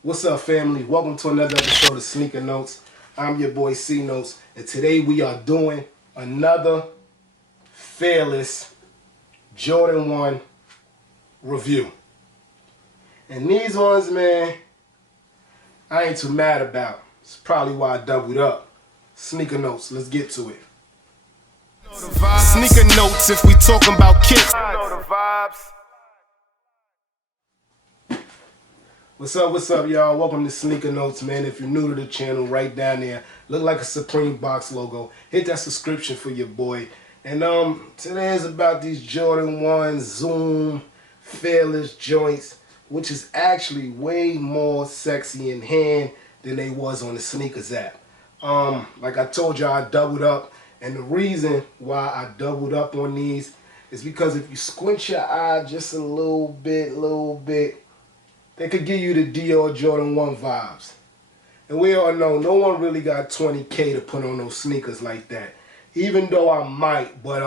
What's up, family? Welcome to another episode of Sneaker Notes. I'm your boy C Notes, and today we are doing another Fearless Jordan 1 review. And these ones, man, I ain't too mad about. It's probably why I doubled up. Sneaker Notes, let's get to it. Sneaker Notes if we talking about kicks. What's up, y'all? Welcome to Sneaker Notes, man. If you're new to the channel, right down there, look like a Supreme box logo. Hit that subscription for your boy. And today is about these Jordan 1 Zoom Fearless joints, which is actually way more sexy in hand than they was on the Sneakers app. Like I told y'all, I doubled up. And the reason why I doubled up on these is because if you squint your eye just a little bit, they could give you the Dior Jordan 1 vibes. And we all know no one really got 20K to put on those sneakers like that. Even though I might, but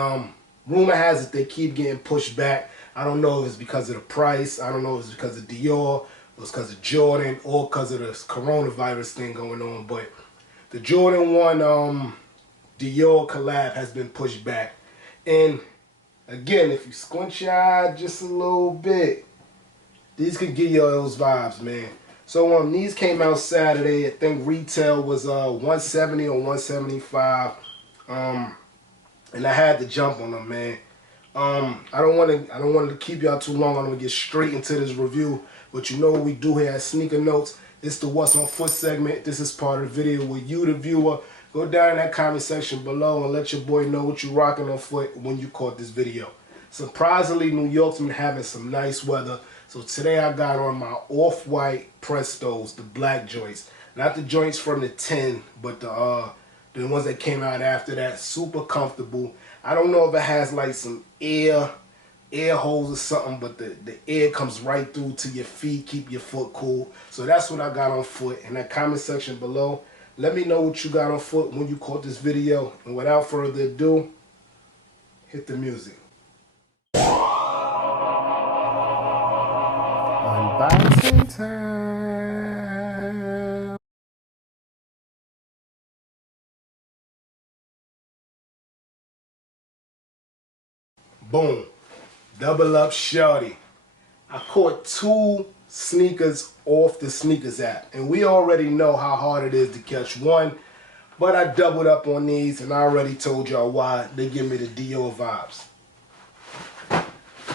rumor has it they keep getting pushed back. I don't know if it's because of the price. I don't know if it's because of Dior, or it's because of Jordan, or because of this coronavirus thing going on. But the Jordan 1 Dior collab has been pushed back. And again, if you squint your eye just a little bit, these could give you those vibes, man. So these came out Saturday. I think retail was 170 or 175. And I had to jump on them, man. I don't want to keep y'all too long. I'm gonna get straight into this review. But you know what we do here at Sneaker Notes. It's the What's on Foot segment. This is part of the video where you, the viewer, go down in that comment section below and let your boy know what you're rocking on foot when you caught this video. Surprisingly, New York's been having some nice weather. So today I got on my off-white Prestos, the black joints. Not the joints from the 10, but the ones that came out after that. Super comfortable. I don't know if it has like some air holes or something, but the air comes right through to your feet, keep your foot cool. So that's what I got on foot. In that comment section below, let me know what you got on foot when you caught this video. And without further ado, hit the music. Unboxing time. Boom. Double up shorty. I caught 2 sneakers off the Sneakers app. And we already know how hard it is to catch one. But I doubled up on these and I already told y'all why. They give me the Dior vibes.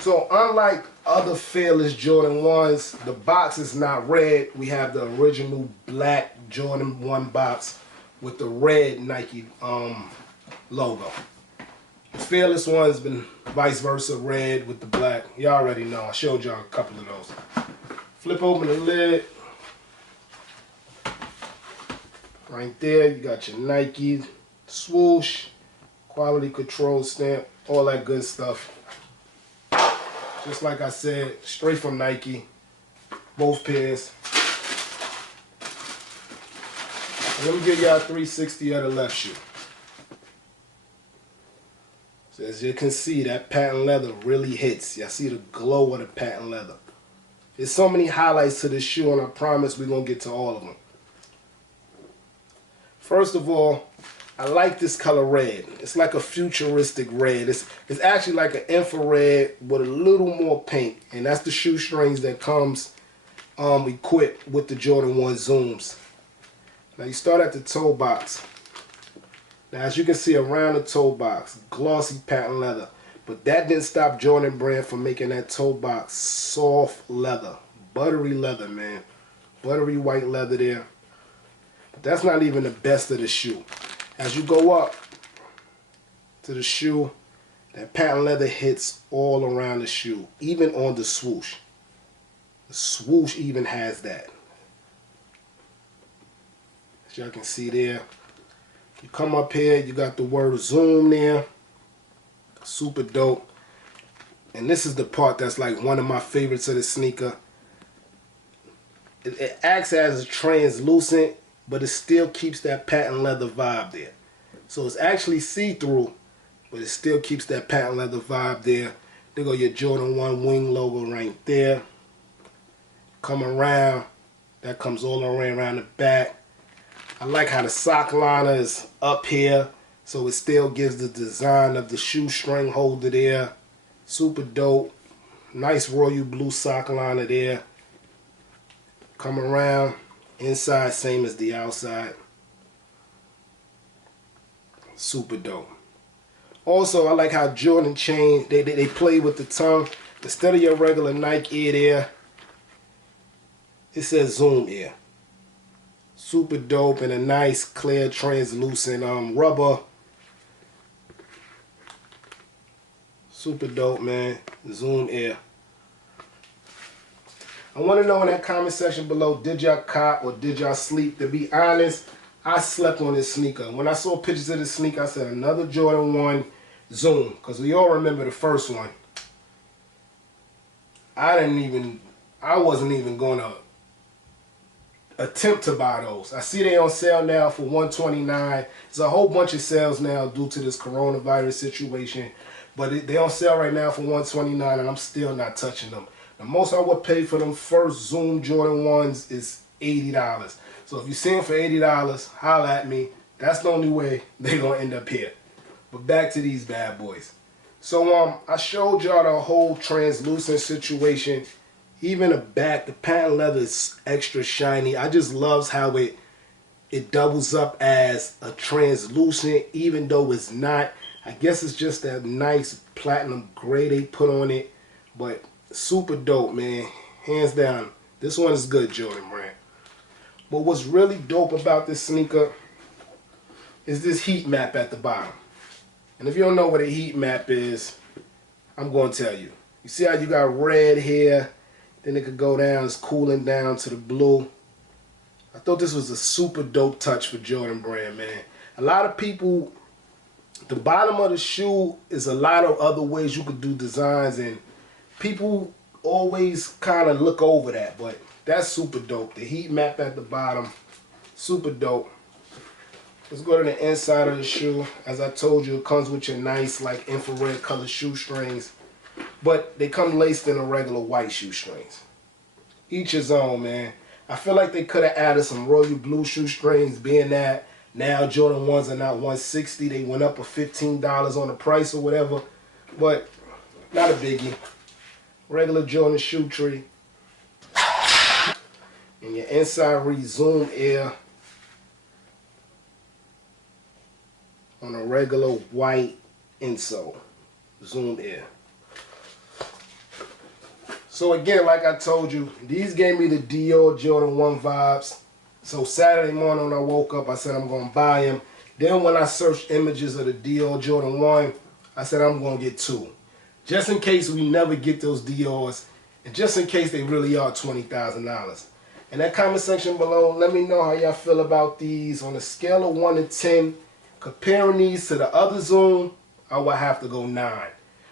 So unlike other Fearless Jordan 1s, the box is not red. We have the original black Jordan 1 box with the red Nike logo. The Fearless one has been vice versa, red with the black. Y'all already know. I showed y'all a couple of those. Flip open the lid. Right there, you got your Nike swoosh, quality control stamp, all that good stuff. Just like I said, straight from Nike, both pairs. And let me give y'all a 360 of the left shoe. So as you can see, that patent leather really hits. Y'all see the glow of the patent leather. There's so many highlights to this shoe, and I promise we're going to get to all of them. First of all, I like this color red. It's like a futuristic red. It's actually like an infrared with a little more pink. And that's the shoestrings that comes equipped with the Jordan 1 Zooms. Now you start at the toe box. Now as you can see around the toe box, glossy patent leather. But that didn't stop Jordan brand from making that toe box soft leather. Buttery leather, man. Buttery white leather there. But that's not even the best of the shoe. As you go up to the shoe, that patent leather hits all around the shoe, even on the swoosh. The swoosh even has that. As y'all can see there. You come up here, you got the word Zoom there. Super dope. And this is the part that's like one of my favorites of the sneaker. It acts as a translucent, but it still keeps that patent leather vibe there. So it's actually see-through, but it still keeps that patent leather vibe there. There go your Jordan 1 wing logo right there. Come around, That comes all around the back. I like how the sock liner is up here, so it still gives the design of the shoestring holder there. Super dope. Nice royal blue sock liner there. Come around. Inside, same as the outside. Super dope. Also, I like how Jordan changed. They play with the tongue. Instead of your regular Nike Air there, it says Zoom Air. Super dope, and a nice clear translucent rubber. Super dope, man. Zoom Air. I want to know in that comment section below, did y'all cop or did y'all sleep? To be honest, I slept on this sneaker. When I saw pictures of this sneaker, I said another Jordan 1 Zoom. Because we all remember the first one. I wasn't even going to attempt to buy those. I see they on sale now for $129. There's a whole bunch of sales now due to this coronavirus situation. But they on sale right now for $129, and I'm still not touching them. The most I would pay for them first Zoom Jordan 1s is $80. So if you see them for $80, holla at me. That's the only way they're going to end up here. But back to these bad boys. So I showed y'all the whole translucent situation. Even the back, the patent leather is extra shiny. I just loves how it doubles up as a translucent, even though it's not. I guess it's just that nice platinum gray they put on it. But super dope, man. Hands down. This one is good, Jordan brand. But what's really dope about this sneaker is this heat map at the bottom. And if you don't know what a heat map is, I'm going to tell you. You see how you got red here? Then it could go down. It's cooling down to the blue. I thought this was a super dope touch for Jordan brand, man. A lot of people, the bottom of the shoe is a lot of other ways you could do designs, and people always kind of look over that, but that's super dope. The heat map at the bottom, super dope. Let's go to the inside of the shoe. As I told you, it comes with your nice like infrared color shoestrings, but they come laced in a regular white shoestrings. Each his own, man. I feel like they could have added some royal blue shoestrings, being that now Jordan 1s are not $160. They went up a $15 on the price or whatever, but not a biggie. Regular Jordan shoe tree. And your inside Zoom Air on a regular white insole. Zoom Air. So again, like I told you, these gave me the Dior Jordan 1 vibes. So Saturday morning when I woke up, I said I'm going to buy them. Then when I searched images of the Dior Jordan 1, I said I'm going to get 2. Just in case we never get those Diors, and just in case they really are $20,000. In that comment section below, let me know how y'all feel about these. On a scale of 1 to 10, comparing these to the other Zoom, I would have to go 9.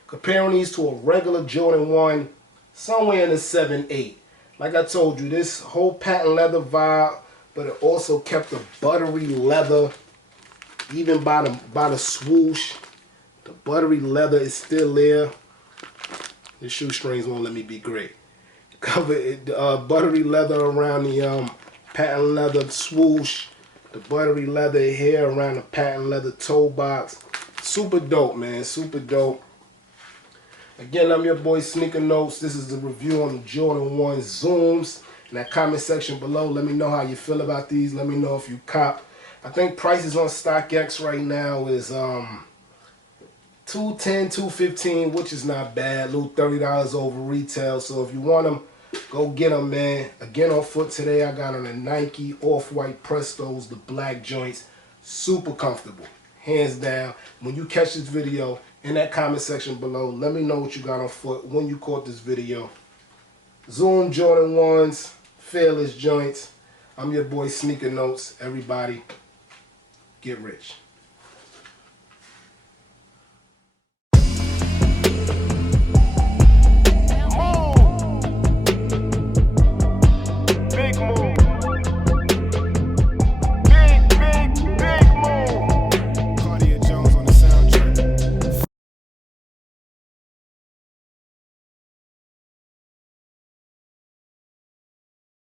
Comparing these to a regular Jordan 1, somewhere in the 7, 8. Like I told you, this whole patent leather vibe, but it also kept the buttery leather, even by the swoosh. The buttery leather is still there. The shoestrings won't let me be great. Cover it, buttery leather around the patent leather swoosh. The buttery leather here around the patent leather toe box. Super dope, man. Super dope. Again, I'm your boy Sneaker Notes. This is the review on the Jordan 1 Zooms. In that comment section below, let me know how you feel about these. Let me know if you cop. I think prices on StockX right now is $210, $215, which is not bad. A little $30 over retail. So if you want them, go get them, man. Again, on foot today, I got on the Nike Off-White Prestos, the black joints. Super comfortable. Hands down. When you catch this video, in that comment section below, let me know what you got on foot when you caught this video. Zoom Jordan 1s, Fearless joints. I'm your boy Sneaker Notes. Everybody, get rich.